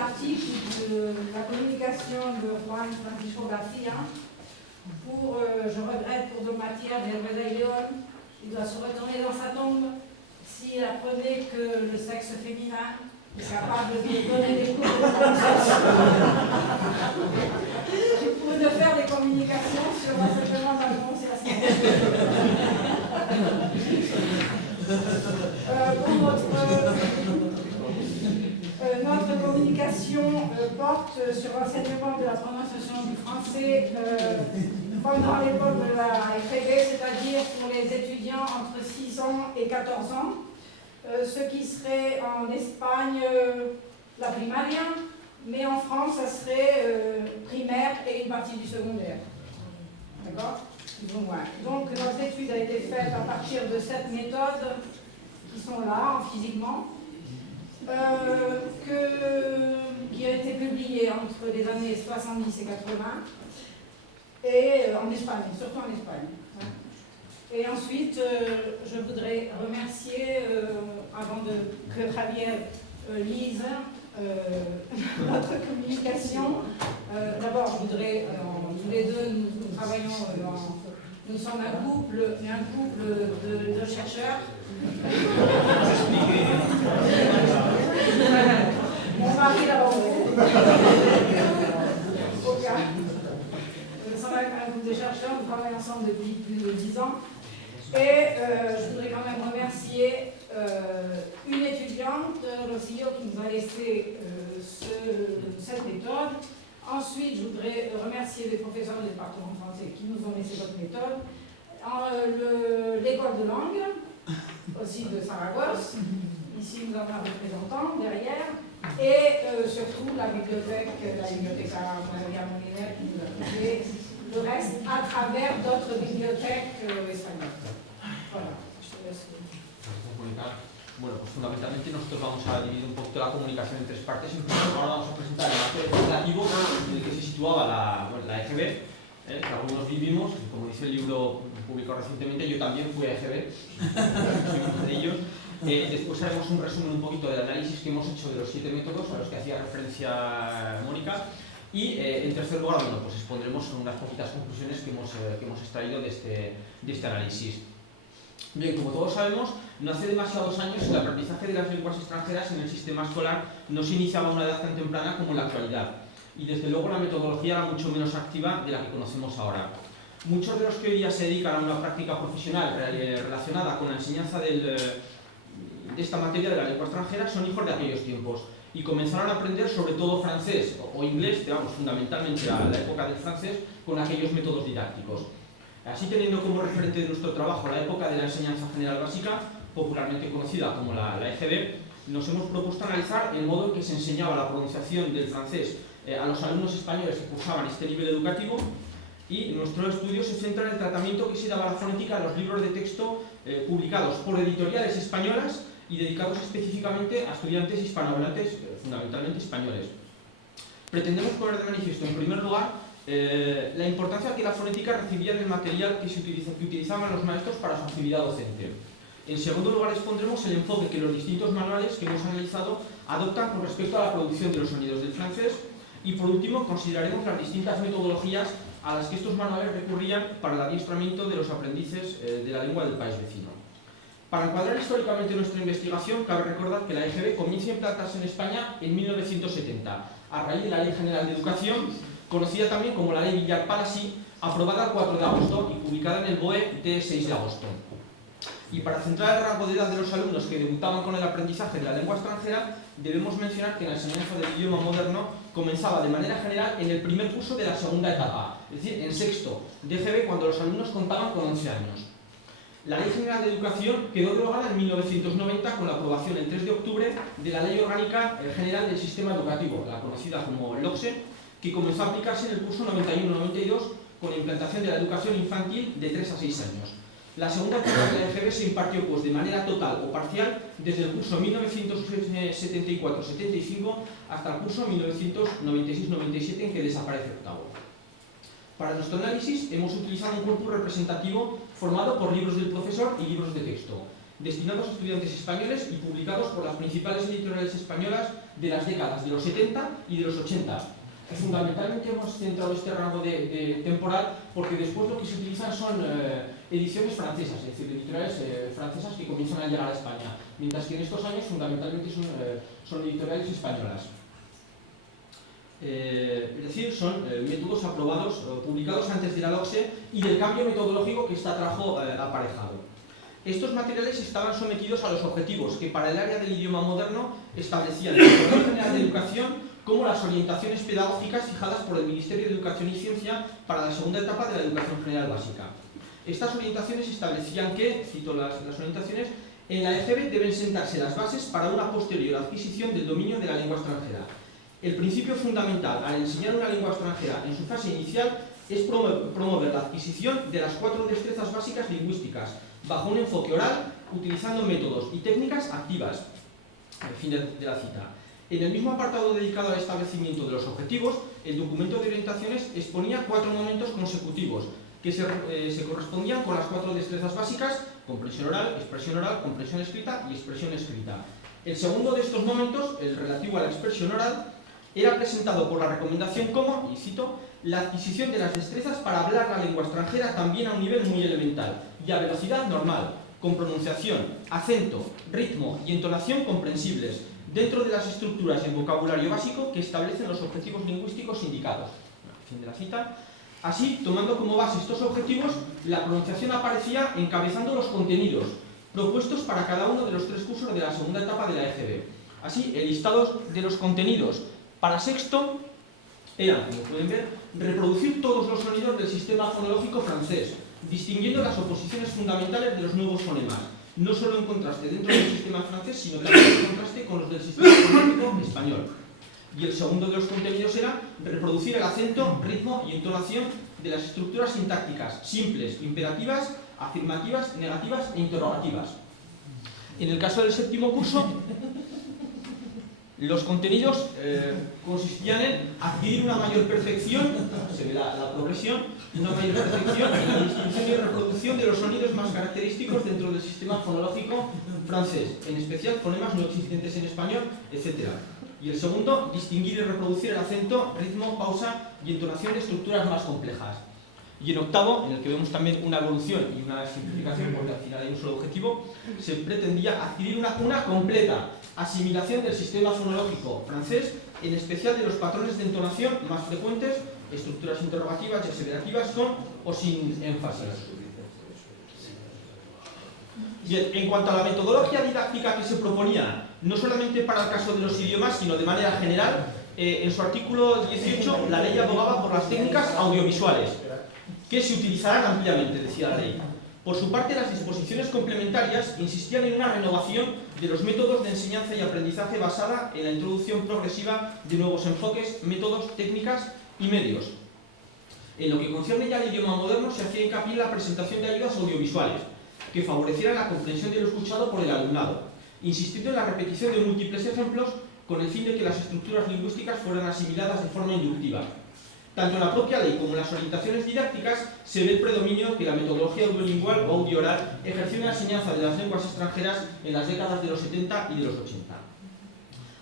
l'article de la communication de Juan Francisco Garcia. Je regrette pour deux matières, del Rey León, il doit se retourner dans sa tombe s'il apprenait que le sexe féminin est capable de donner des cours de prononciation ou de faire des communications sur l'enseignement de la prononciation. Notre communication porte sur l'enseignement de la prononciation du français pendant l'époque de la FEB, c'est-à-dire pour les étudiants entre 6 ans et 14 ans, ce qui serait en Espagne la primaria, mais en France, ça serait primaire et une partie du secondaire. D'accord ? Donc notre étude a été faite à partir de 7 méthodes qui sont là, physiquement, qui ont été publiées entre les années 70 et 80, et en Espagne, surtout en Espagne. Et ensuite, je voudrais remercier, avant que Javier lise notre communication, d'abord je voudrais, tous les deux, nous travaillons, nous sommes un couple de chercheurs. Mon mari d'abord. Nous sommes un groupe de chercheurs, nous travaillons ensemble depuis plus de 10 ans. Et je voudrais quand même remercier une étudiante, Rosillo, qui nous a laissé cette méthode. Ensuite, je voudrais remercier les professeurs du département français qui nous ont laissé votre méthode. L'école de langue, aussi de Saragosse. Ici, nous avons un représentant derrière. Et surtout la bibliothèque Maria Moliner qui nous a fait le reste à travers d'autres bibliothèques españolas. Voilà, je te laisse. Bueno, pues fundamentalmente nosotros vamos a dividir un poquito la comunicación en tres partes. Ahora vamos a presentar el marco legislativo en el que se situaba la EGB, que algunos vivimos, como dice el libro publicado recientemente, yo también fui a EGB, soy uno de ellos. Después haremos un resumen un poquito del análisis que hemos hecho de los 7 métodos a los que hacía referencia Mónica. Y en tercer lugar, bueno, pues expondremos unas poquitas conclusiones que hemos extraído de este análisis. Bien, como todos sabemos, no hace demasiados años el aprendizaje de las lenguas extranjeras en el sistema escolar no se iniciaba a una edad tan temprana como en la actualidad. Y desde luego la metodología era mucho menos activa de la que conocemos ahora. Muchos de los que hoy día se dedican a una práctica profesional relacionada con la enseñanza de esta materia de la lengua extranjera son hijos de aquellos tiempos y comenzaron a aprender sobre todo francés o inglés, digamos, fundamentalmente a la época del francés, con aquellos métodos didácticos. Así, teniendo como referente de nuestro trabajo la época de la enseñanza general básica, popularmente conocida como la EGB, nos hemos propuesto analizar el modo en que se enseñaba la pronunciación del francés a los alumnos españoles que cursaban este nivel educativo, y nuestro estudio se centra en el tratamiento que se daba a la fonética de los libros de texto publicados por editoriales españolas y dedicados específicamente a estudiantes hispanohablantes, fundamentalmente españoles. Pretendemos poner de manifiesto, en primer lugar, la importancia que la fonética recibía del material que utilizaban los maestros para su actividad docente. En segundo lugar, expondremos el enfoque que los distintos manuales que hemos analizado adoptan con respecto a la producción de los sonidos del francés. Y por último, consideraremos las distintas metodologías a las que estos manuales recurrían para el adiestramiento de los aprendices de la lengua del país vecino. Para encuadrar históricamente nuestra investigación, cabe recordar que la EGB comienza a implantarse en España en 1970, a raíz de la Ley General de Educación, conocida también como la Ley Villar-Palasí, aprobada el 4 de agosto y publicada en el BOE de 6 de agosto. Y para centrar el rango de edad de los alumnos que debutaban con el aprendizaje de la lengua extranjera, debemos mencionar que la enseñanza del idioma moderno comenzaba de manera general en el primer curso de la segunda etapa, es decir, en sexto de EGB, cuando los alumnos contaban con 11 años. La Ley General de Educación quedó derogada en 1990 con la aprobación el 3 de octubre de la Ley Orgánica General del Sistema Educativo, la conocida como LOCSE, que comenzó a aplicarse en el curso 91-92 con la implantación de la educación infantil de 3 a 6 años. La segunda etapa de la EGB se impartió pues, de manera total o parcial desde el curso 1974-75 hasta el curso 1996-97 en que desaparece el octavo. Para nuestro análisis hemos utilizado un corpus representativo formado por libros del profesor y libros de texto. destinados a estudiantes españoles y publicados por las principales editoriales españolas de las décadas de los 70 y de los 80. Fundamentalmente hemos centrado este rango de temporal porque después lo que se utilizan son ediciones francesas, es decir, editoriales francesas que comienzan a llegar a España, mientras que en estos años fundamentalmente son editoriales españolas. Es decir, son métodos aprobados, publicados antes de la LOCSE y del cambio metodológico que esta trajo aparejado. Estos materiales estaban sometidos a los objetivos que para el área del idioma moderno establecían el Consejo General de Educación como las orientaciones pedagógicas fijadas por el Ministerio de Educación y Ciencia para la segunda etapa de la educación general básica. Estas orientaciones establecían que, cito las orientaciones, en la EGB deben sentarse las bases para una posterior adquisición del dominio de la lengua extranjera. El principio fundamental al enseñar una lengua extranjera en su fase inicial es promover la adquisición de las 4 destrezas básicas lingüísticas, bajo un enfoque oral, utilizando métodos y técnicas activas. Al fin de la cita. En el mismo apartado dedicado al establecimiento de los objetivos, el documento de orientaciones exponía 4 momentos consecutivos que se correspondían con las 4 destrezas básicas: comprensión oral, comprensión escrita y expresión escrita. El segundo de estos momentos, el relativo a la expresión oral, era presentado por la recomendación como, y cito, la adquisición de las destrezas para hablar la lengua extranjera también a un nivel muy elemental y a velocidad normal, con pronunciación, acento, ritmo y entonación comprensibles, dentro de las estructuras y el vocabulario básico que establecen los objetivos lingüísticos indicados. Fin de la cita. Así, tomando como base estos objetivos, la pronunciación aparecía encabezando los contenidos propuestos para cada uno de los 3 cursos de la segunda etapa de la EGB. Así, el listado de los contenidos para sexto era, como pueden ver, reproducir todos los sonidos del sistema fonológico francés, distinguiendo las oposiciones fundamentales de los nuevos fonemas, no solo en contraste dentro del sistema francés, sino también en contraste con los del sistema fonológico español. Y el segundo de los contenidos era reproducir el acento, ritmo y entonación de las estructuras sintácticas simples, imperativas, afirmativas, negativas e interrogativas. En el caso del séptimo curso, los contenidos consistían en adquirir una mayor perfección, se ve la progresión, una mayor perfección en la distinción y reproducción de los sonidos más característicos dentro del sistema fonológico francés, en especial fonemas no existentes en español, etc. Y el segundo, distinguir y reproducir el acento, ritmo, pausa y entonación de estructuras más complejas. Y en octavo, en el que vemos también una evolución y una simplificación, porque al final hay un solo objetivo, se pretendía adquirir una completa asimilación del sistema fonológico francés, en especial de los patrones de entonación más frecuentes, estructuras interrogativas y aseverativas con o sin énfasis. Bien, en cuanto a la metodología didáctica que se proponía, no solamente para el caso de los idiomas, sino de manera general, en su artículo 18 la ley abogaba por las técnicas audiovisuales, que se utilizarán ampliamente, decía la ley. Por su parte, las disposiciones complementarias insistían en una renovación de los métodos de enseñanza y aprendizaje basada en la introducción progresiva de nuevos enfoques, métodos, técnicas y medios. En lo que concierne ya al idioma moderno, se hacía hincapié en la presentación de ayudas audiovisuales que favorecieran la comprensión de lo escuchado por el alumnado, insistiendo en la repetición de múltiples ejemplos con el fin de que las estructuras lingüísticas fueran asimiladas de forma inductiva. Tanto en la propia ley como en las orientaciones didácticas se ve el predominio que la metodología audiolingual o audio-oral ejerció en la enseñanza de las lenguas extranjeras en las décadas de los 70 y de los 80.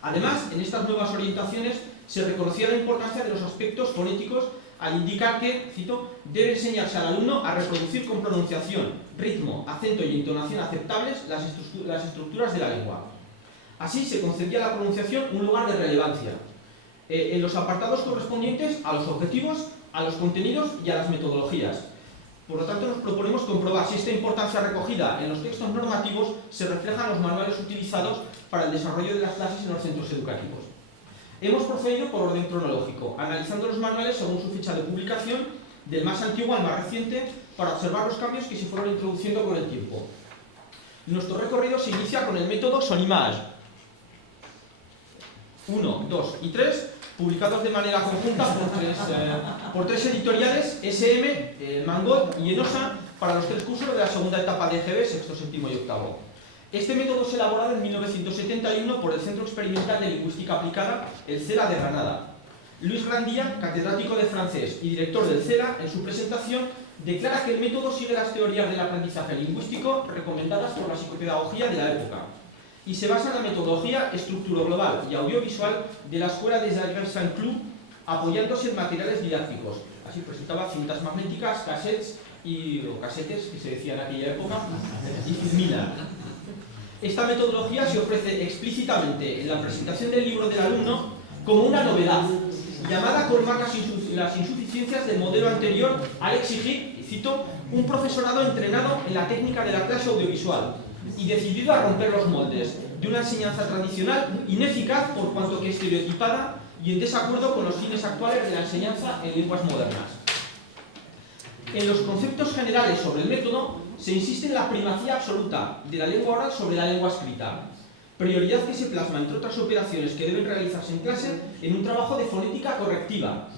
Además, en estas nuevas orientaciones se reconocía la importancia de los aspectos fonéticos al indicar que, cito, debe enseñarse al alumno a reproducir con pronunciación, ritmo, acento y entonación aceptables las estructuras de la lengua. Así se concedía a la pronunciación un lugar de relevancia en los apartados correspondientes a los objetivos, a los contenidos y a las metodologías. Por lo tanto, nos proponemos comprobar si esta importancia recogida en los textos normativos se refleja en los manuales utilizados para el desarrollo de las clases en los centros educativos. Hemos procedido por orden cronológico, analizando los manuales según su fecha de publicación, del más antiguo al más reciente, para observar los cambios que se fueron introduciendo con el tiempo. Nuestro recorrido se inicia con el método Sonimage 1, 2 y 3, publicados de manera conjunta por tres editoriales, SM, Mangot y Enosa, para los 3 cursos de la segunda etapa de EGB, sexto, séptimo y octavo. Este método se elaborado en 1971 por el Centro Experimental de Lingüística Aplicada, el CELA de Granada. Luis Grandía, catedrático de francés y director del CELA, en su presentación declara que el método sigue las teorías del aprendizaje lingüístico recomendadas por la psicopedagogía de la época y se basa en la metodología estructura global y audiovisual de la Escuela des Arts Saint-Cloud, apoyándose en materiales didácticos. Así presentaba cintas magnéticas, cassettes o casetes, que se decía en aquella época, y filmina. Esta metodología se ofrece explícitamente en la presentación del libro del alumno como una novedad, llamada a colmar las insuficiencias del modelo anterior al exigir, y cito, un profesorado entrenado en la técnica de la clase audiovisual y decidido a romper los moldes de una enseñanza tradicional ineficaz por cuanto que estereotipada y en desacuerdo con los fines actuales de la enseñanza en lenguas modernas. En los conceptos generales sobre el método se insiste en la primacía absoluta de la lengua oral sobre la lengua escrita, prioridad que se plasma entre otras operaciones que deben realizarse en clase en un trabajo de fonética correctiva.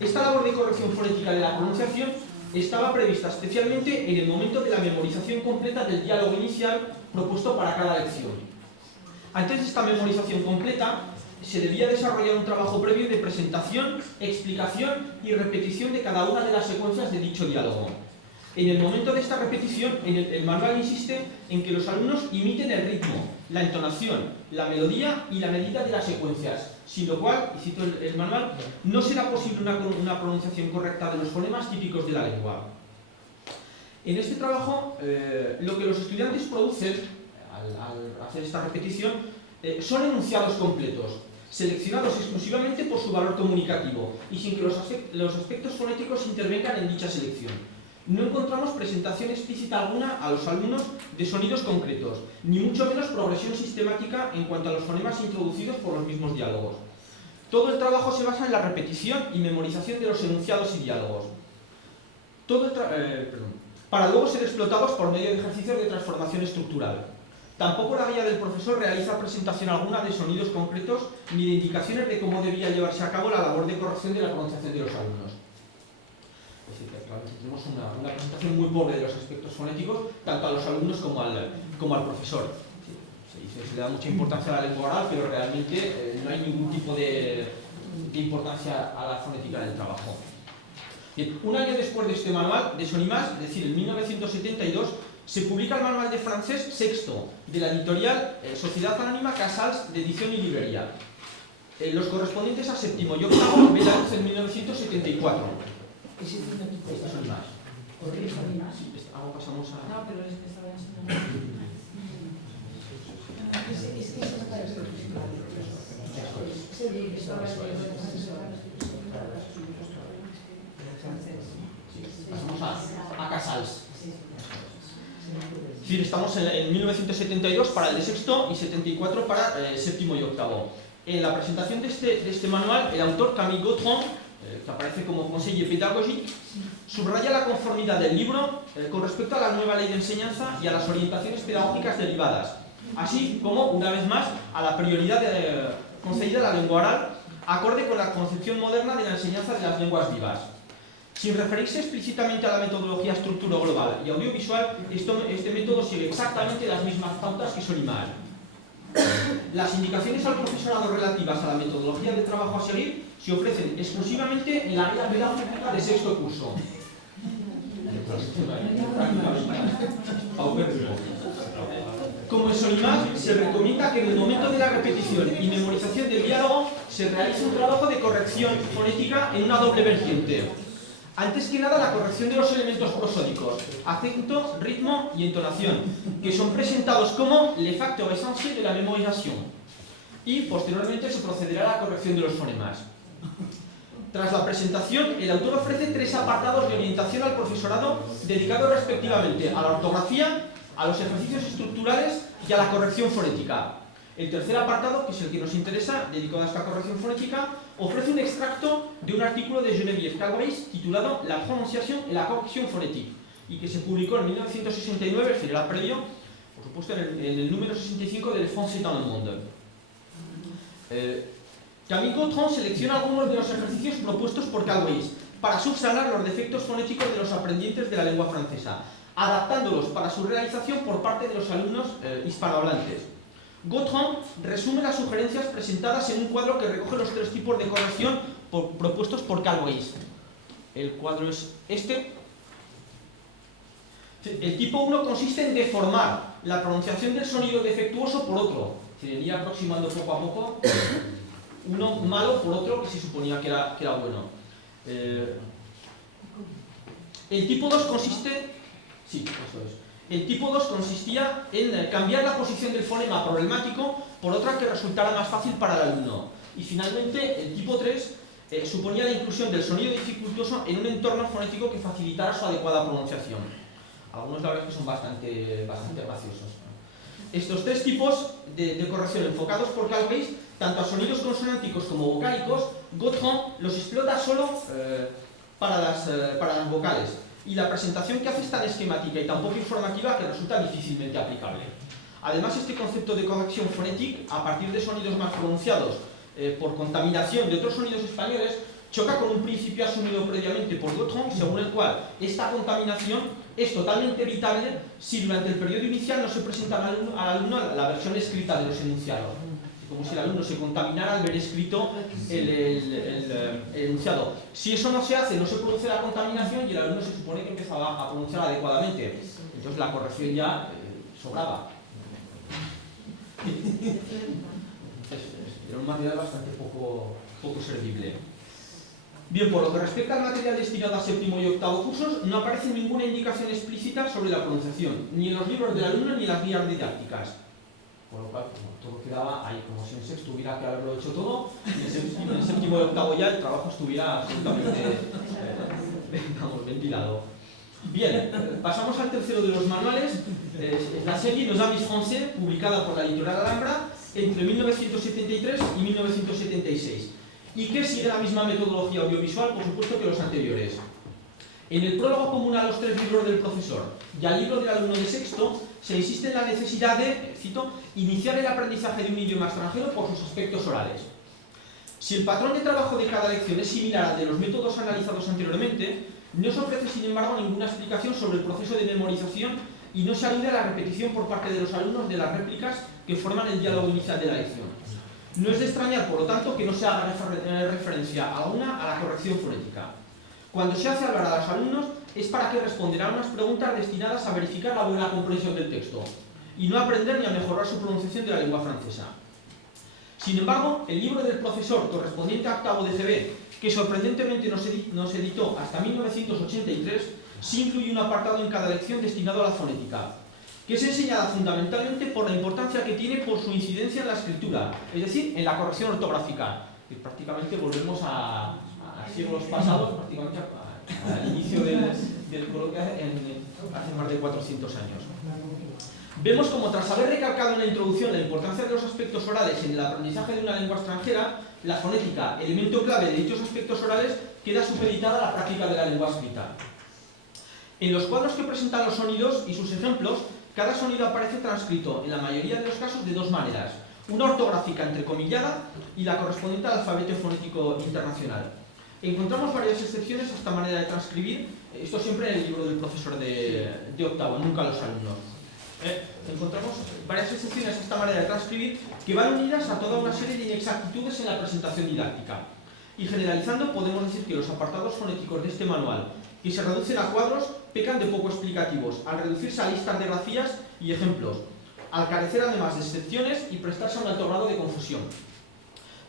Esta labor de corrección fonética de la pronunciación estaba prevista especialmente en el momento de la memorización completa del diálogo inicial propuesto para cada lección. Antes de esta memorización completa, se debía desarrollar un trabajo previo de presentación, explicación y repetición de cada una de las secuencias de dicho diálogo. En el momento de esta repetición, el manual insiste en que los alumnos imiten el ritmo, la entonación, la melodía y la medida de las secuencias, sin lo cual, y cito el manual, no será posible una pronunciación correcta de los fonemas típicos de la lengua. En este trabajo, lo que los estudiantes producen, al hacer esta repetición, son enunciados completos, seleccionados exclusivamente por su valor comunicativo y sin que los aspectos fonéticos intervengan en dicha selección. No encontramos presentación explícita alguna a los alumnos de sonidos concretos, ni mucho menos progresión sistemática en cuanto a los fonemas introducidos por los mismos diálogos. Todo el trabajo se basa en la repetición y memorización de los enunciados y diálogos, para luego ser explotados por medio de ejercicios de transformación estructural. Tampoco la guía del profesor realiza presentación alguna de sonidos concretos ni de indicaciones de cómo debía llevarse a cabo la labor de corrección de la pronunciación de los alumnos. Es decir, que realmente tenemos una presentación muy pobre de los aspectos fonéticos, tanto a los alumnos como al profesor. Se le da mucha importancia a la lengua oral, pero realmente no hay ningún tipo de importancia a la fonética del trabajo. Bien, un año después de este manual, de Sonimas, es decir, en 1972, se publica el manual de francés sexto de la editorial Sociedad Anónima Casals de edición y librería. Los correspondientes a séptimo y octavo ven la luz en 1974. Estas son más. Ahora pasamos a... No, pero es que estaba enseñando. Pasamos a Casals. Es decir, estamos en 1972 para el de sexto y 74 para séptimo y octavo. En la presentación de este manual, el autor Camille Gautran, que aparece como conseiller pédagogique, subraya la conformidad del libro con respecto a la nueva ley de enseñanza y a las orientaciones pedagógicas derivadas, así como, una vez más, a la prioridad concedida a la lengua oral, acorde con la concepción moderna de la enseñanza de las lenguas vivas. Sin referirse explícitamente a la metodología estructura global y audiovisual, este método sigue exactamente las mismas pautas que Sonimas. Las indicaciones al profesorado relativas a la metodología de trabajo a seguir se ofrecen exclusivamente en la guía pedagógica de sexto curso. Como en Sonimas, se recomienda que en el momento de la repetición y memorización del diálogo se realice un trabajo de corrección fonética en una doble vertiente. Antes que nada, la corrección de los elementos prosódicos, acento, ritmo y entonación, que son presentados como le facteur essentiel de la mémorisation. Y, posteriormente, se procederá a la corrección de los fonemas. Tras la presentación, el autor ofrece 3 apartados de orientación al profesorado dedicados respectivamente a la ortografía, a los ejercicios estructurales y a la corrección fonética. El tercer apartado, que es el que nos interesa, dedicado a esta corrección fonética, ofrece un extracto de un artículo de Geneviève Calvais titulado La prononciación y la corrección fonética, y que se publicó en 1969, es decir, era previo, por supuesto, en el número 65 del Français dans le Monde. Camille Gautran selecciona algunos de los ejercicios propuestos por Calvais para subsanar los defectos fonéticos de los aprendientes de la lengua francesa, adaptándolos para su realización por parte de los alumnos hispanohablantes. Gautran resume las sugerencias presentadas en un cuadro que recoge los 3 tipos de corrección propuestos por Carl Weiss. El cuadro es este. El tipo 1 consiste en deformar la pronunciación del sonido defectuoso por otro. Se iría aproximando poco a poco uno malo por otro que se suponía que era bueno. El tipo 2 consiste... Sí, eso es. El tipo 2 consistía en cambiar la posición del fonema problemático por otra que resultara más fácil para el alumno. Y finalmente, el tipo 3 suponía la inclusión del sonido dificultoso en un entorno fonético que facilitara su adecuada pronunciación. Algunos la verdad es que son bastante graciosos. Estos tres tipos de corrección enfocados por Carl Weiss, tanto a sonidos consonánticos como vocálicos, Gottron los explota solo para las vocales. Y la presentación que hace es tan esquemática y tan poco informativa que resulta difícilmente aplicable. Además, este concepto de corrección fonética, a partir de sonidos más pronunciados por contaminación de otros sonidos españoles, choca con un principio asumido previamente por Gottron, según el cual esta contaminación es totalmente evitable si durante el periodo inicial no se presenta al alumno la versión escrita de los enunciados. Como si el alumno se contaminara al ver escrito el enunciado. Si eso no se hace, no se produce la contaminación y el alumno se supone que empezaba a pronunciar adecuadamente. Entonces la corrección ya sobraba. Era un material bastante poco servible. Bien, por lo que respecta al material destinado a séptimo y octavo cursos, no aparece ninguna indicación explícita sobre la pronunciación, ni en los libros del alumno ni en las guías didácticas. Por lo cual, todo quedaba ahí, como si en sexto hubiera que haberlo hecho todo, y en el séptimo y octavo ya el trabajo estuviera absolutamente ventilado. Bien, pasamos al tercero de los manuales, la serie Nos Amis Français, publicada por la editorial Alhambra entre 1973 y 1976, y que sigue la misma metodología audiovisual, por supuesto, que los anteriores. En el prólogo común a los tres libros del profesor y al libro del alumno de sexto, se insiste en la necesidad de, cito, iniciar el aprendizaje de un idioma extranjero por sus aspectos orales. Si el patrón de trabajo de cada lección es similar al de los métodos analizados anteriormente, no se ofrece, sin embargo, ninguna explicación sobre el proceso de memorización y no se alude a la repetición por parte de los alumnos de las réplicas que forman el diálogo inicial de la lección. No es de extrañar, por lo tanto, que no se haga referencia alguna a la corrección fonética. Cuando se hace hablar a los alumnos es para que responderán unas preguntas destinadas a verificar la buena comprensión del texto y no a aprender ni a mejorar su pronunciación de la lengua francesa. Sin embargo, el libro del profesor correspondiente a octavo de GB, que sorprendentemente no se editó hasta 1983, sí incluye un apartado en cada lección destinado a la fonética, que es enseñada fundamentalmente por la importancia que tiene por su incidencia en la escritura, es decir, en la corrección ortográfica. Y prácticamente volvemos a siglos pasados, prácticamente al inicio del coloquio hace más de 400 años. Vemos como tras haber recalcado en la introducción la importancia de los aspectos orales en el aprendizaje de una lengua extranjera, la fonética, elemento clave de dichos aspectos orales, queda supeditada a la práctica de la lengua escrita. En los cuadros que presentan los sonidos y sus ejemplos, cada sonido aparece transcrito, en la mayoría de los casos, de dos maneras. Una ortográfica entrecomillada y la correspondiente al alfabeto fonético internacional. Encontramos varias excepciones a esta manera de transcribir, esto siempre en el libro del profesor de octavo, nunca los alumnos. Encontramos varias excepciones a esta manera de transcribir que van unidas a toda una serie de inexactitudes en la presentación didáctica. Y generalizando, podemos decir que los apartados fonéticos de este manual, que se reducen a cuadros, pecan de poco explicativos, al reducirse a listas de grafías y ejemplos, al carecer además de excepciones y prestarse a un alto grado de confusión.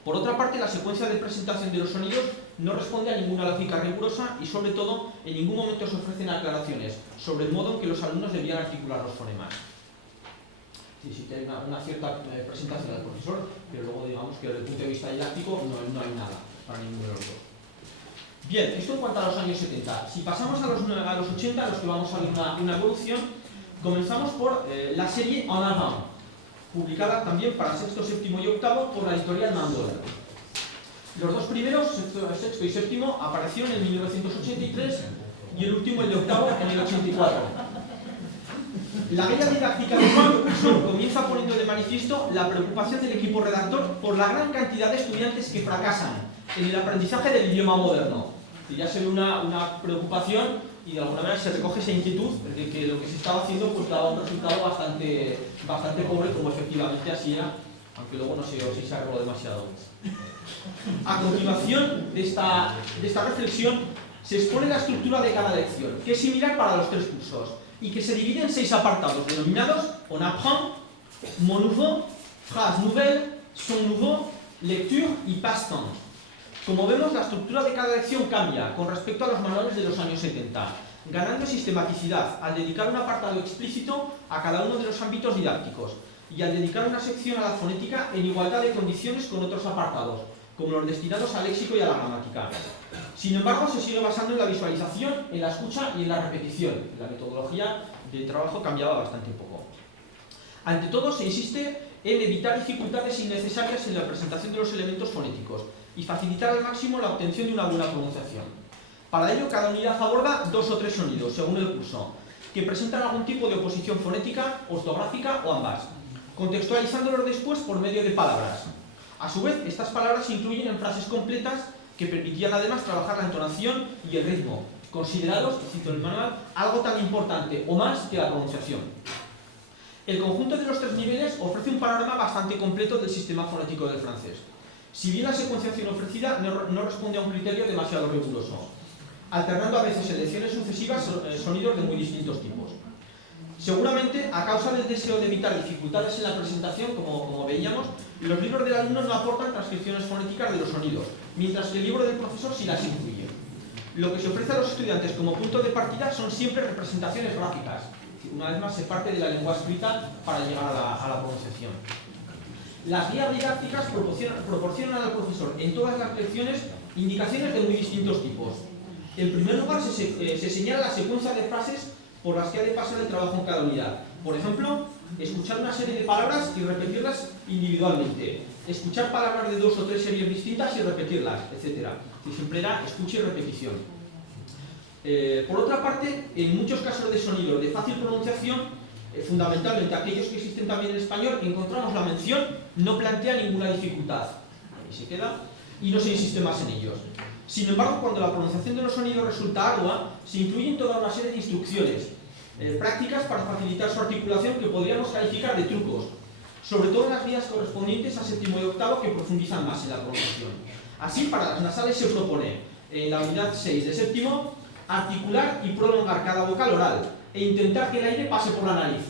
Por otra parte, la secuencia de presentación de los sonidos no responde a ninguna lógica rigurosa y, sobre todo, en ningún momento se ofrecen aclaraciones sobre el modo en que los alumnos debían articular los fonemas. Sí, tiene una cierta presentación del profesor, pero luego digamos que desde el punto de vista didáctico no hay nada para ninguno de los dos. Bien, esto en cuanto a los años 70. Si pasamos a los 80, a los que vamos a ver una evolución, comenzamos por la serie En Avant, publicada también para sexto, séptimo y octavo por la editorial Mandol. Los dos primeros, sexto y séptimo, aparecieron en 1983 y el último, el de octavo, en el 84. La guía didáctica del curso comienza poniendo de manifiesto la preocupación del equipo redactor por la gran cantidad de estudiantes que fracasan en el aprendizaje del idioma moderno. Y ya se ve una preocupación y de alguna manera se recoge esa inquietud de que lo que se estaba haciendo pues daba un resultado bastante pobre, como efectivamente así era, aunque luego no sé si se arregló demasiado. A continuación de esta reflexión se expone la estructura de cada lección, que es similar para los 3 cursos y que se divide en 6 apartados denominados On apprend, Mot nouveau, Phrase nouvelle, Son nouveau, Lecture y Passe-temps. Como vemos, la estructura de cada lección cambia con respecto a los manuales de los años 70, ganando sistematicidad al dedicar un apartado explícito a cada uno de los ámbitos didácticos y al dedicar una sección a la fonética en igualdad de condiciones con otros apartados, como los destinados al léxico y a la gramática. Sin embargo, se sigue basando en la visualización, en la escucha y en la repetición. La metodología de trabajo cambiaba bastante poco. Ante todo, se insiste en evitar dificultades innecesarias en la presentación de los elementos fonéticos y facilitar al máximo la obtención de una buena pronunciación. Para ello, cada unidad aborda 2 o 3 sonidos, según el curso, que presentan algún tipo de oposición fonética, ortográfica o ambas, contextualizándolos después por medio de palabras. A su vez, estas palabras se incluyen en frases completas que permitían además trabajar la entonación y el ritmo, considerados, cito el manual, algo tan importante o más que la pronunciación. El conjunto de los 3 niveles ofrece un panorama bastante completo del sistema fonético del francés. Si bien la secuenciación ofrecida no responde a un criterio demasiado riguroso, alternando a veces en lecciones sucesivas sonidos de muy distintos tipos. Seguramente, a causa del deseo de evitar dificultades en la presentación, como veíamos, los libros del alumno no aportan transcripciones fonéticas de los sonidos, mientras que el libro del profesor sí las incluye. Lo que se ofrece a los estudiantes como punto de partida son siempre representaciones gráficas. Una vez más, se parte de la lengua escrita para llegar a la pronunciación. Las guías didácticas proporcionan al profesor en todas las lecciones indicaciones de muy distintos tipos. En primer lugar, se señala la secuencia de frases por las que ha de pasar el trabajo en cada unidad. Por ejemplo, escuchar una serie de palabras y repetirlas individualmente. Escuchar palabras de 2 o 3 series distintas y repetirlas, etc. Siempre era escucha y repetición. Por otra parte, en muchos casos de sonidos de fácil pronunciación, fundamentalmente aquellos que existen también en español, encontramos la mención no plantea ninguna dificultad. Ahí se queda y no se insiste más en ellos. Sin embargo, cuando la pronunciación de los sonidos resulta ardua, se incluyen toda una serie de instrucciones prácticas para facilitar su articulación que podríamos calificar de trucos, sobre todo en las vías correspondientes a séptimo y octavo, que profundizan más en la pronunciación. Así, para las nasales se propone, en la unidad 6 de séptimo, articular y prolongar cada vocal oral e intentar que el aire pase por la nariz.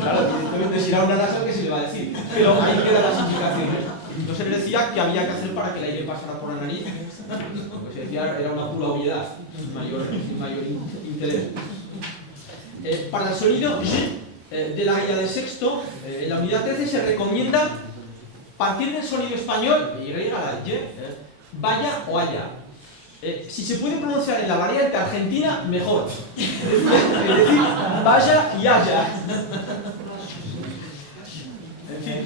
Claro, evidentemente si era una nasal, ¿qué se le va a decir? Pero ahí quedan las indicaciones. No se le decía qué había que hacer para que el aire pasara por la nariz. Lo que se decía era una pura obviedad, sin mayor interés. Para el sonido de la guía de sexto, en la unidad 13 se recomienda partir del sonido español, vaya o haya. Si se puede pronunciar en la variante argentina, mejor. Es decir, vaya y haya. En fin,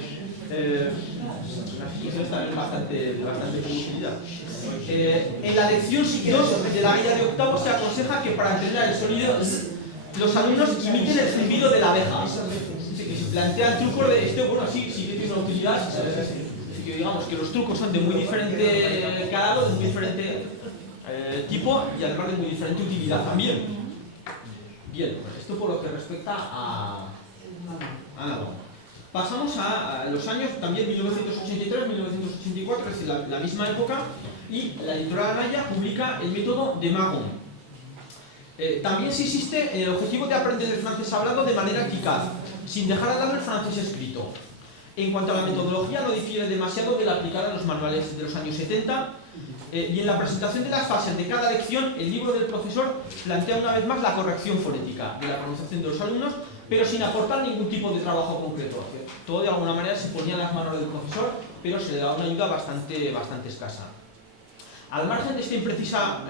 las expresiones también bastante publicidad. En la lección 2 de la guía de octavo se aconseja que para entender el sonido los alumnos imiten el zumbido de la abeja. Que se plantean trucos de bueno, sí que tiene una utilidad. Que digamos que los trucos son de muy diferente calado, de muy diferente tipo y además de muy diferente utilidad también. Bien, pues esto por lo que respecta a nada. Pasamos a los años también 1983-1984, es decir, la misma época, y la editorial Anaya publica el método de Magon. También se insiste en el objetivo de aprender el francés hablado de manera eficaz, sin dejar al lado el francés escrito. En cuanto a la metodología, no difiere demasiado de la aplicada en los manuales de los años 70, y en la presentación de las fases de cada lección, el libro del profesor plantea una vez más la corrección fonética de la pronunciación de los alumnos, pero sin aportar ningún tipo de trabajo concreto. Todo de alguna manera se ponía en las manos del profesor, pero se le daba una ayuda bastante escasa. Al margen de esta imprecisa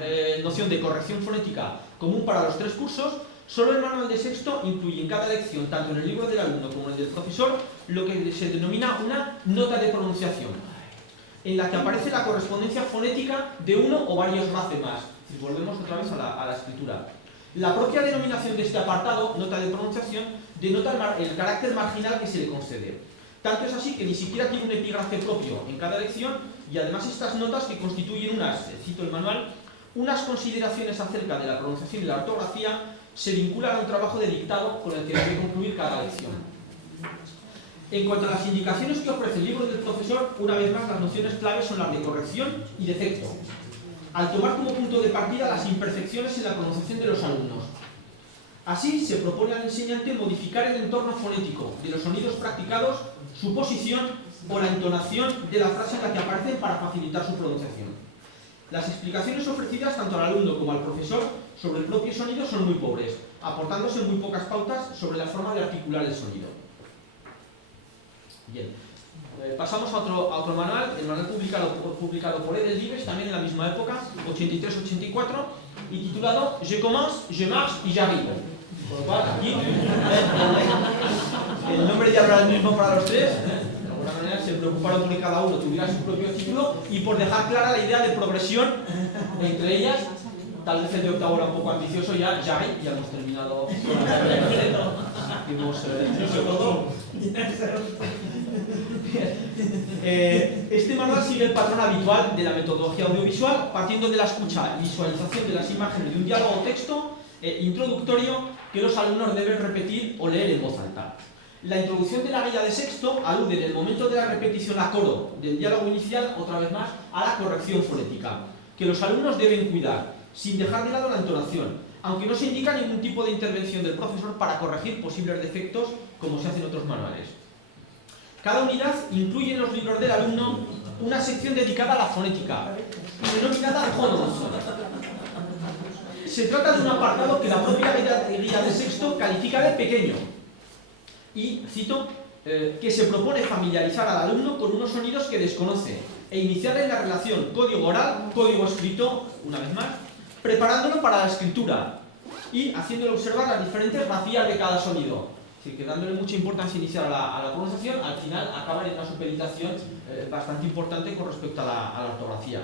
noción de corrección fonética común para los 3 cursos, solo el manual de sexto incluye en cada lección, tanto en el libro del alumno como en el del profesor, lo que se denomina una nota de pronunciación, en la que aparece la correspondencia fonética de uno o varios grafemas. Si volvemos otra vez a la escritura. La propia denominación de este apartado, nota de pronunciación, denota el carácter marginal que se le concede. Tanto es así que ni siquiera tiene un epígrafe propio en cada lección, y además estas notas, que constituyen cito el manual, unas consideraciones acerca de la pronunciación y la ortografía, se vinculan a un trabajo de dictado con el que debe concluir cada lección. En cuanto a las indicaciones que ofrece el libro del profesor, una vez más las nociones claves son las de corrección y defecto, al tomar como punto de partida las imperfecciones en la pronunciación de los alumnos. Así, se propone al enseñante modificar el entorno fonético de los sonidos practicados, su posición o la entonación de la frase en la que aparecen para facilitar su pronunciación. Las explicaciones ofrecidas tanto al alumno como al profesor sobre el propio sonido son muy pobres, aportándose muy pocas pautas sobre la forma de articular el sonido. Bien, pasamos a otro manual, el manual publicado por Edelvives, también en la misma época, 83-84, y titulado Je commence, je marche y j'arrive. Por lo cual, aquí el nombre ya era el mismo para los tres. De alguna manera se preocuparon por que cada uno tuviera su propio título y por dejar clara la idea de progresión entre ellas. Tal vez el de octavo era un poco ambicioso, ya hemos terminado con la carrera. Hemos dicho todo. Este manual sigue el patrón habitual de la metodología audiovisual, partiendo de la escucha y visualización de las imágenes de un diálogo o texto introductorio que los alumnos deben repetir o leer en voz alta. La introducción de la guía de sexto alude en el momento de la repetición a coro del diálogo inicial, otra vez más, a la corrección fonética, que los alumnos deben cuidar, sin dejar de lado la entonación, aunque no se indica ningún tipo de intervención del profesor para corregir posibles defectos, como se hace en otros manuales. Cada unidad incluye en los libros del alumno una sección dedicada a la fonética, denominada phonomes. Se trata de un apartado que la propia guía de sexto califica de pequeño y, cito, que se propone familiarizar al alumno con unos sonidos que desconoce e iniciarle la relación código oral, código escrito, una vez más, preparándolo para la escritura y haciéndole observar las diferentes grafías de cada sonido. Es decir, que dándole mucha importancia inicial a la pronunciación, al final acaban en una supeditación bastante importante con respecto a la ortografía.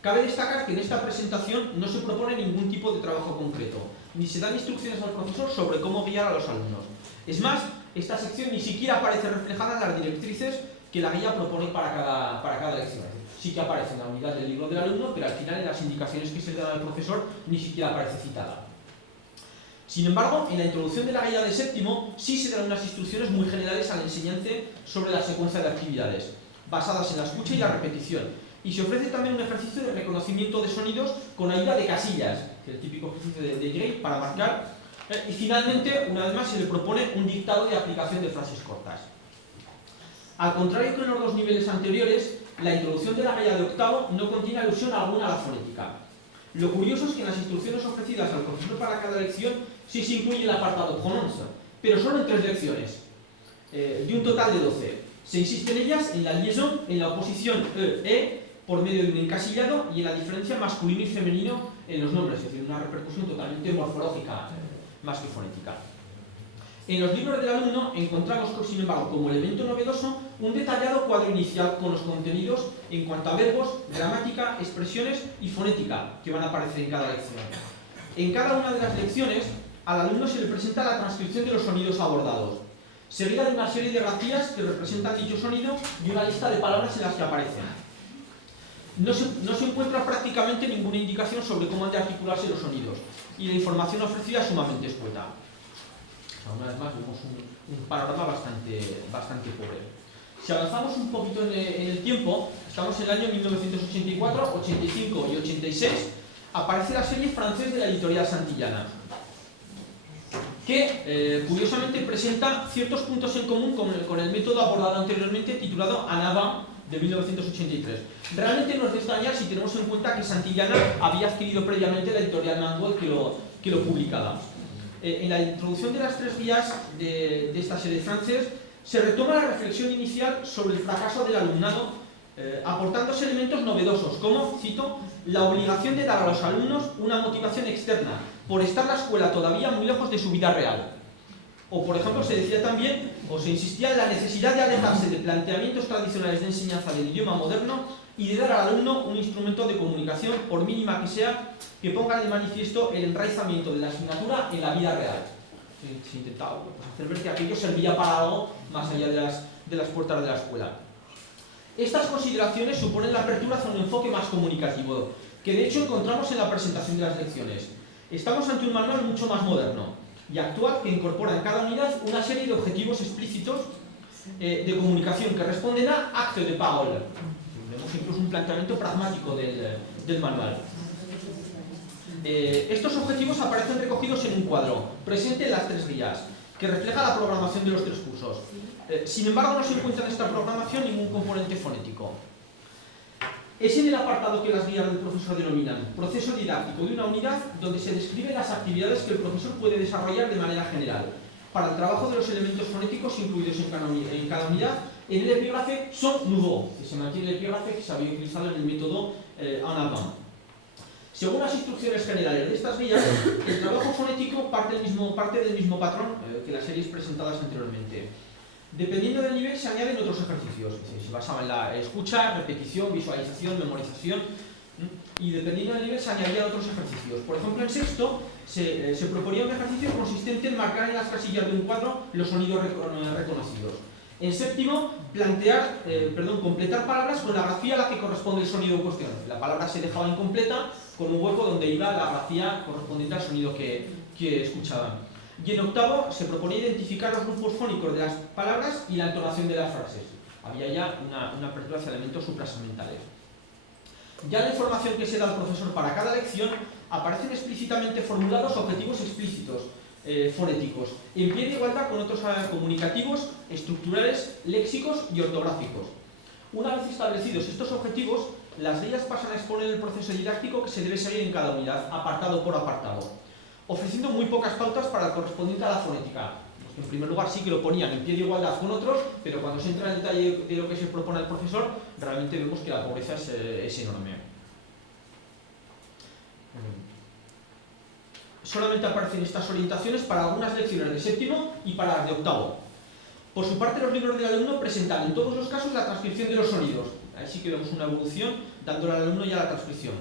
Cabe destacar que en esta presentación no se propone ningún tipo de trabajo concreto, ni se dan instrucciones al profesor sobre cómo guiar a los alumnos. Es más, esta sección ni siquiera aparece reflejada en las directrices que la guía propone para cada lección. Sí que aparece en la unidad del libro del alumno, pero al final en las indicaciones que se dan al profesor ni siquiera aparece citada. Sin embargo, en la introducción de la guía de séptimo sí se dan unas instrucciones muy generales al enseñante sobre la secuencia de actividades, basadas en la escucha y la repetición. Y se ofrece también un ejercicio de reconocimiento de sonidos con ayuda de casillas, el típico ejercicio de Gray para marcar. Y finalmente, una vez más, se le propone un dictado de aplicación de frases cortas. Al contrario que en los dos niveles anteriores, la introducción de la guía de octavo no contiene alusión alguna a la fonética. Lo curioso es que en las instrucciones ofrecidas al profesor para cada lección sí se incluye el apartado pronounce, pero solo en 3 lecciones, de un total de 12. Se insiste en ellas en la liaison, en la oposición e, por medio de un encasillado y en la diferencia masculino y femenino en los nombres, es decir, una repercusión totalmente morfológica más que fonética. En los libros del alumno encontramos, sin embargo, como elemento novedoso, un detallado cuadro inicial con los contenidos en cuanto a verbos, gramática, expresiones y fonética que van a aparecer en cada lección. En cada una de las lecciones, al alumno se le presenta la transcripción de los sonidos abordados, seguida de una serie de grafías que representan dicho sonido y una lista de palabras en las que aparecen. No se encuentra prácticamente ninguna indicación sobre cómo han de articularse los sonidos, y la información ofrecida es sumamente escueta. Una vez más vemos un panorama bastante pobre. Si avanzamos un poquito en el tiempo, estamos en el año 1984, 85 y 86, aparece la serie Francés de la editorial Santillana, que curiosamente presenta ciertos puntos en común con el método abordado anteriormente titulado En avant de 1983. Realmente no es de extrañar si tenemos en cuenta que Santillana había adquirido previamente la editorial Mangual que lo publicaba. En la introducción de las 3 guías de esta serie francés se retoma la reflexión inicial sobre el fracaso del alumnado, aportándose elementos novedosos como, cito, la obligación de dar a los alumnos una motivación externa por estar la escuela todavía muy lejos de su vida real. O, por ejemplo, se decía también, o se insistía en la necesidad de alejarse de planteamientos tradicionales de enseñanza del idioma moderno y de dar al alumno un instrumento de comunicación, por mínima que sea, que ponga de manifiesto el enraizamiento de la asignatura en la vida real. Se intentaba hacer ver que aquello servía para algo más allá de las puertas de la escuela. Estas consideraciones suponen la apertura hacia un enfoque más comunicativo, que de hecho encontramos en la presentación de las lecciones. Estamos ante un manual mucho más moderno y actual que incorpora en cada unidad una serie de objetivos explícitos de comunicación que responden a acto de parole. Vemos incluso un planteamiento pragmático del manual. Estos objetivos aparecen recogidos en un cuadro, presente en las 3 guías, que refleja la programación de los 3 cursos. Sin embargo, no se encuentra en esta programación ningún componente fonético. Es en el apartado que las guías del profesor denominan proceso didáctico de una unidad, donde se describen las actividades que el profesor puede desarrollar de manera general para el trabajo de los elementos fonéticos incluidos en cada unidad. En el epígrafe son nouveaux, que se mantiene el epígrafe que se había utilizado en el método en avant. Según las instrucciones generales de estas guías, el trabajo fonético parte del mismo patrón que las series presentadas anteriormente. Dependiendo del nivel se añaden otros ejercicios, se basaba en la escucha, repetición, visualización, memorización, y dependiendo del nivel se añadían otros ejercicios. Por ejemplo, en sexto se proponía un ejercicio consistente en marcar en las casillas de un cuadro los sonidos reconocidos. En séptimo, completar palabras con la grafía a la que corresponde el sonido en cuestión. La palabra se dejaba incompleta con un hueco donde iba la grafía correspondiente al sonido que escuchaban. Y en octavo se proponía identificar los grupos fónicos de las palabras y la entonación de las frases. Había ya una apertura hacia elementos suprasegmentales. Ya en la información que se da al profesor para cada lección aparecen explícitamente formulados objetivos explícitos fonéticos, en pie de igualdad con otros comunicativos, estructurales, léxicos y ortográficos. Una vez establecidos estos objetivos, las guías pasan a exponer el proceso didáctico que se debe seguir en cada unidad, apartado por apartado, ofreciendo muy pocas pautas para el correspondiente a la fonética. En primer lugar sí que lo ponían en pie de igualdad con otros, pero cuando se entra en el detalle de lo que se propone al profesor, realmente vemos que la pobreza es enorme. Solamente aparecen estas orientaciones para algunas lecciones de séptimo y para las de octavo. Por su parte, los libros del alumno presentan en todos los casos la transcripción de los sonidos. Ahí sí que vemos una evolución, dándole al alumno ya la transcripción.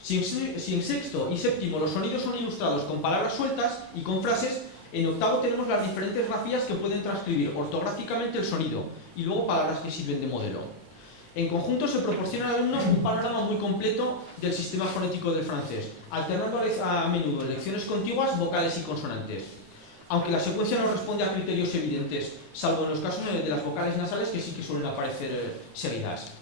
Si en sexto y séptimo los sonidos son ilustrados con palabras sueltas y con frases, en octavo tenemos las diferentes grafías que pueden transcribir ortográficamente el sonido y luego palabras que sirven de modelo. En conjunto se proporciona al alumno un panorama muy completo del sistema fonético del francés, alternando a menudo lecciones contiguas, vocales y consonantes. Aunque la secuencia no responde a criterios evidentes, salvo en los casos de las vocales nasales que sí que suelen aparecer seguidas.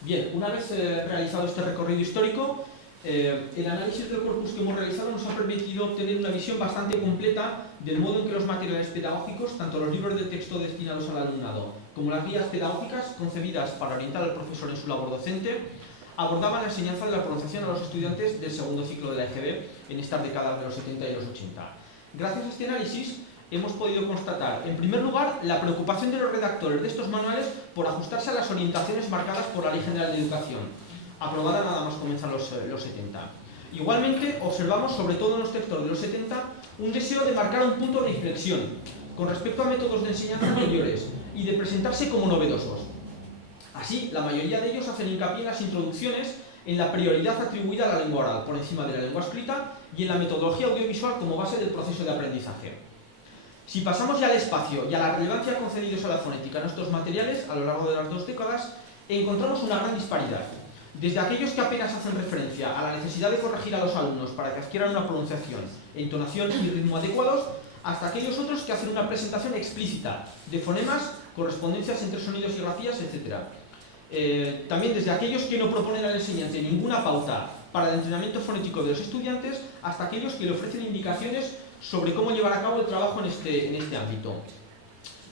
Bien, una vez realizado este recorrido histórico, el análisis del corpus que hemos realizado nos ha permitido obtener una visión bastante completa del modo en que los materiales pedagógicos, tanto los libros de texto destinados al alumnado como las guías pedagógicas concebidas para orientar al profesor en su labor docente, abordaban la enseñanza de la pronunciación a los estudiantes del segundo ciclo de la EGB en estas décadas de los 70 y los 80. Gracias a este análisis hemos podido constatar, en primer lugar, la preocupación de los redactores de estos manuales por ajustarse a las orientaciones marcadas por la Ley General de Educación, aprobada nada más comenzar los 70. Igualmente, observamos, sobre todo en los textos de los 70, un deseo de marcar un punto de inflexión con respecto a métodos de enseñanza anteriores y de presentarse como novedosos. Así, la mayoría de ellos hacen hincapié en las introducciones en la prioridad atribuida a la lengua oral por encima de la lengua escrita y en la metodología audiovisual como base del proceso de aprendizaje. Si pasamos ya al espacio y a la relevancia concedidos a la fonética en estos materiales a lo largo de las 2 décadas, encontramos una gran disparidad. Desde aquellos que apenas hacen referencia a la necesidad de corregir a los alumnos para que adquieran una pronunciación, entonación y ritmo adecuados, hasta aquellos otros que hacen una presentación explícita de fonemas, correspondencias entre sonidos y grafías, etc. También desde aquellos que no proponen a la enseñanza ninguna pauta para el entrenamiento fonético de los estudiantes, hasta aquellos que le ofrecen indicaciones sobre cómo llevar a cabo el trabajo en este ámbito.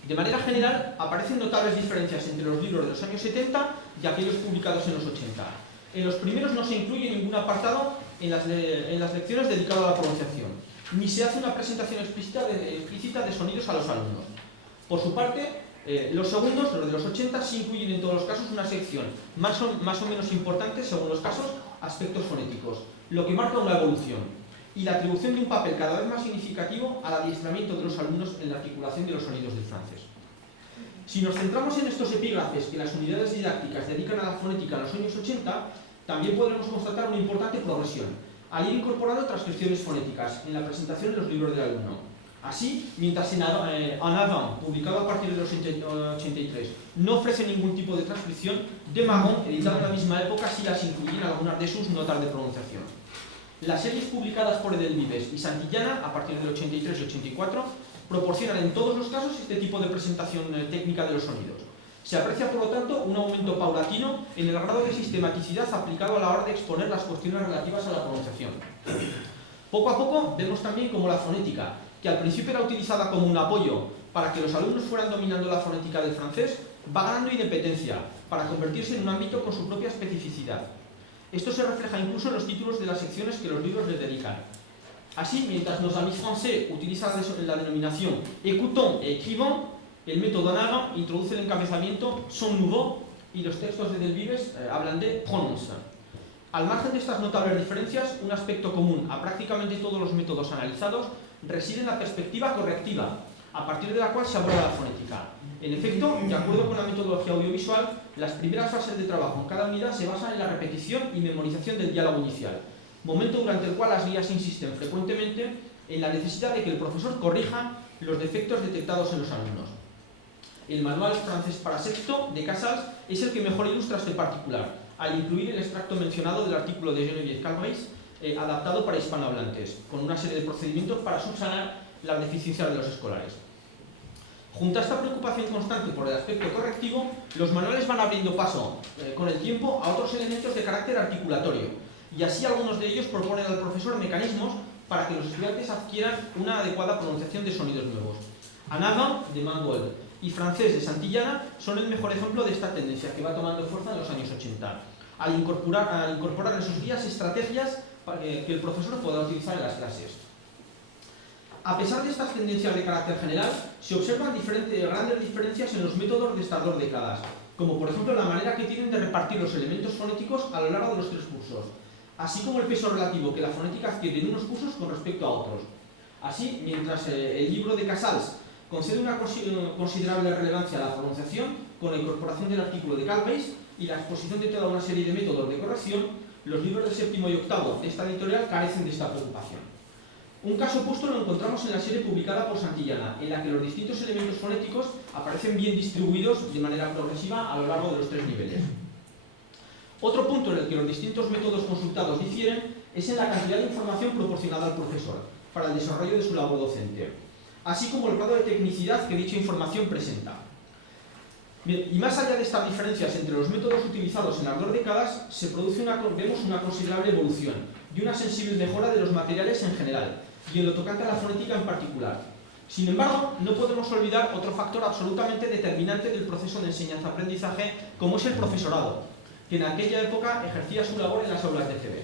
De manera general, aparecen notables diferencias entre los libros de los años 70 y aquellos publicados en los 80. En los primeros no se incluye ningún apartado en las lecciones dedicado a la pronunciación, ni se hace una presentación explícita de sonidos a los alumnos. Por su parte, los segundos, los de los 80, sí incluyen en todos los casos una sección más o menos importante, según los casos, aspectos fonéticos, lo que marca una evolución y la atribución de un papel cada vez más significativo al adiestramiento de los alumnos en la articulación de los sonidos del francés. Si nos centramos en estos epígrafes que las unidades didácticas dedican a la fonética en los años 80, también podremos constatar una importante progresión, al ir incorporando transcripciones fonéticas en la presentación de los libros del alumno. Así, mientras en avant, publicado a partir de los 83, no ofrece ningún tipo de transcripción, de Marron, editado en la misma época, sí las incluye en algunas de sus notas de pronunciación. Las series publicadas por Edelvives y Santillana, a partir del 83 y 84, proporcionan en todos los casos este tipo de presentación técnica de los sonidos. Se aprecia, por lo tanto, un aumento paulatino en el grado de sistematicidad aplicado a la hora de exponer las cuestiones relativas a la pronunciación. Poco a poco vemos también cómo la fonética, que al principio era utilizada como un apoyo para que los alumnos fueran dominando la fonética del francés, va ganando independencia para convertirse en un ámbito con su propia especificidad. Esto se refleja incluso en los títulos de las secciones que los libros les dedican. Así, mientras nos amis français utilizan la denominación écoutons et écrivons, el método Anaga introduce el encabezamiento son nouveau y los textos de Delvives hablan de prononce. Al margen de estas notables diferencias, un aspecto común a prácticamente todos los métodos analizados reside en la perspectiva correctiva, a partir de la cual se aborda la fonética. En efecto, de acuerdo con la metodología audiovisual, las primeras fases de trabajo en cada unidad se basan en la repetición y memorización del diálogo inicial, momento durante el cual las guías insisten frecuentemente en la necesidad de que el profesor corrija los defectos detectados en los alumnos. El manual francés para sexto de Casals es el que mejor ilustra este particular, al incluir el extracto mencionado del artículo de Geneviève Calvais, adaptado para hispanohablantes, con una serie de procedimientos para subsanar las deficiencias de los escolares. Junto a esta preocupación constante por el aspecto correctivo, los manuales van abriendo paso con el tiempo a otros elementos de carácter articulatorio, y así algunos de ellos proponen al profesor mecanismos para que los estudiantes adquieran una adecuada pronunciación de sonidos nuevos. Anaga, de Mangold, y Francés, de Santillana, son el mejor ejemplo de esta tendencia que va tomando fuerza en los años 80, al incorporar en sus guías estrategias que el profesor pueda utilizar en las clases. A pesar de estas tendencias de carácter general, se observan grandes diferencias en los métodos de estas 2 décadas, como por ejemplo la manera que tienen de repartir los elementos fonéticos a lo largo de los 3 cursos, así como el peso relativo que la fonética adquiere en unos cursos con respecto a otros. Así, mientras el libro de Casals concede una considerable relevancia a la pronunciación con la incorporación del artículo de Calvais y la exposición de toda una serie de métodos de corrección, los libros del 7º y 8º de esta editorial carecen de esta preocupación. Un caso opuesto lo encontramos en la serie publicada por Santillana, en la que los distintos elementos fonéticos aparecen bien distribuidos de manera progresiva a lo largo de los 3 niveles. Otro punto en el que los distintos métodos consultados difieren es en la cantidad de información proporcionada al profesor para el desarrollo de su labor docente, así como el grado de tecnicidad que dicha información presenta. Bien, y más allá de estas diferencias entre los métodos utilizados en las 2 décadas, vemos una considerable evolución y una sensible mejora de los materiales en general, y en lo tocante a la fonética en particular. Sin embargo, no podemos olvidar otro factor absolutamente determinante del proceso de enseñanza-aprendizaje, como es el profesorado, que en aquella época ejercía su labor en las aulas de GB.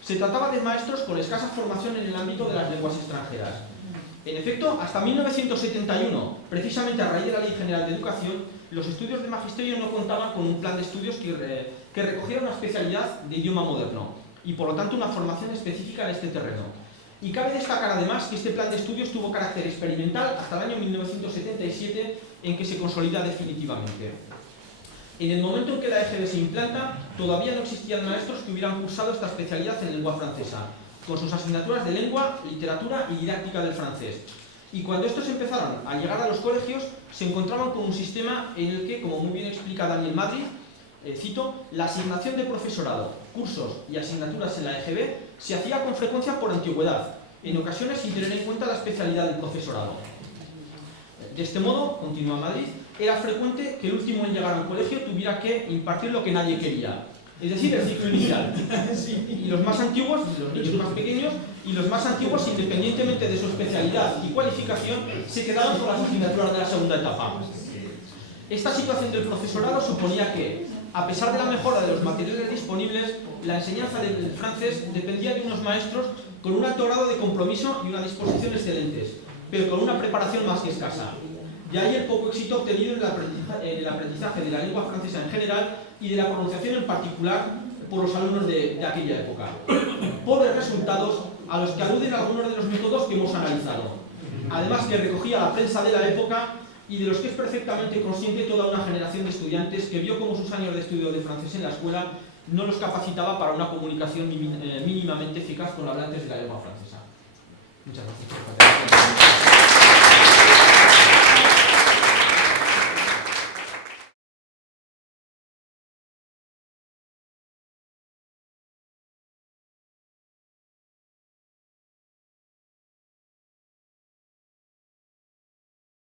Se trataba de maestros con escasa formación en el ámbito de las lenguas extranjeras. En efecto, hasta 1971, precisamente a raíz de la Ley General de Educación, los estudios de magisterio no contaban con un plan de estudios que recogiera una especialidad de idioma moderno y, por lo tanto, una formación específica en este terreno. Y cabe destacar además que este plan de estudios tuvo carácter experimental hasta el año 1977, en que se consolida definitivamente. En el momento en que la EGB se implanta, todavía no existían maestros que hubieran cursado esta especialidad en lengua francesa, con sus asignaturas de lengua, literatura y didáctica del francés. Y cuando estos empezaron a llegar a los colegios, se encontraban con un sistema en el que, como muy bien explica Daniel Madrid, cito, la asignación de profesorado, cursos y asignaturas en la EGB se hacía con frecuencia por antigüedad, en ocasiones sin tener en cuenta la especialidad del profesorado. De este modo, continúa Madrid, era frecuente que el último en llegar a un colegio tuviera que impartir lo que nadie quería, es decir, el ciclo inicial. Y los más antiguos, los niños más pequeños, y los más antiguos, independientemente de su especialidad y cualificación, se quedaban con las asignaturas de la segunda etapa. Esta situación del profesorado suponía que, a pesar de la mejora de los materiales disponibles, la enseñanza del francés dependía de unos maestros con un alto grado de compromiso y una disposición excelentes, pero con una preparación más que escasa. De ahí el poco éxito obtenido en el aprendizaje de la lengua francesa en general y de la pronunciación en particular por los alumnos de aquella época. Pobres resultados a los que aluden algunos de los métodos que hemos analizado. Además, que recogía la prensa de la época y de los que es perfectamente consciente toda una generación de estudiantes que vio cómo sus años de estudio de francés en la escuela no los capacitaba para una comunicación mínimamente eficaz con hablantes de la lengua francesa. Muchas gracias por su atención.